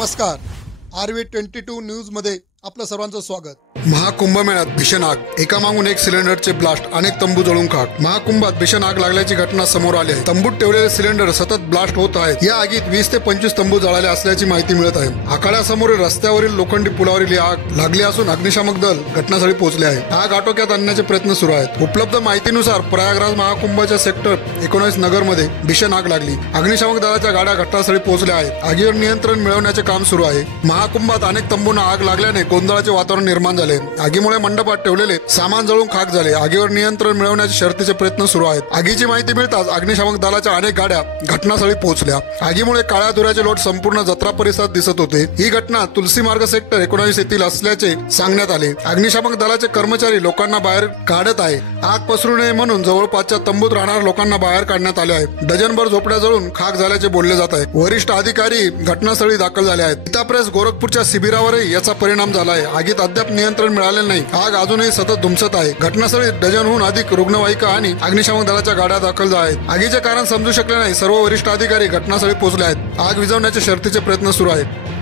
नमस्कार, RV22 news मध्ये आपलं सर्वांचं स्वागत। महाकुंभमेळ्यात भीषण आग, एकामागून एक सिलेंडरचे ब्लास्ट, अनेक तंबू जळून खाक। महाकुंभात भीषण आग लागल्याची घटना समोर आली आहे। तंबूत ठेवलेले सिलेंडर सतत ब्लास्ट होत आहेत। या आगीत 20 ते 25 तंबू जळाले असल्याची माहिती मिळत आहे। आखाड्यासमोरील रस्त्यावरील लोखंडी पुलावरील आग लागली असून अग्निशामक दल घटनास्थळी पोहोचले आहे। आग आटोक्यात आणण्याचे प्रयत्न सुरू आहेत। उपलब्ध माहितीनुसार प्रयागराज महाकुंभाच्या सेक्टर 19 नगर मध्ये भीषण आग लागली। अग्निशामक दलाच्या गाड्या घटनास्थळी पोहोचल्या आहेत। आगीवर नियंत्रण मिळवण्याचे काम सुरू आहे। महाकुंभात अनेक तंबूंना आग लागल्याने गोंधळाचे वातावरण निर्माण झाले। आगीमुळे मंडपात ठेवलेले सामान जळून खाक झाले। आगीवर नियंत्रण मिळवण्याचे शर्थीचे प्रयत्न सुरू आहेत। आगीची माहिती मिळताच अग्निशामक दलाच्या अनेक गाड्या घटनास्थळी पोहोचल्या। आगीमुळे काळ्या धुऱ्याचे लोट संपूर्ण जत्रा परिसरात दिसत होते। ही घटना तुलसी मार्ग सेक्टर 19 येथील असल्याचे सांगण्यात आले। अग्निशामक दलाचे कर्मचारी लोकांना बाहेर काढत आहे। आग पसरू नये म्हणून जवळपासच्या तंबूत राहणाऱ्या लोकांना बाहेर काढण्यात आले आहे। डझनभर झोपड्या जळून खाक झाल्याचे बोलले जात आहे। वरिष्ठ अधिकारी घटनास्थळी दाखल झाले आहेत। गीता प्रेस गोरखपूरच्या शिबिरावरही याचा परिणाम झाला आहे। आगीत अद्याप नियंत्रण मिळाले नाही। आग अजूनही सतत धुमसत आहे। घटनास्थळी डझनहून अधिक रुग्णवाहिका आणि अग्निशामक दलाच्या गाड्या दाखल आहेत। आगीचे कारण समजू शकले नाही। सर्व वरिष्ठ अधिकारी घटनास्थळी पोहोचले आहेत। आग विझवण्याचे शर्थीचे प्रयत्न सुरू आहेत।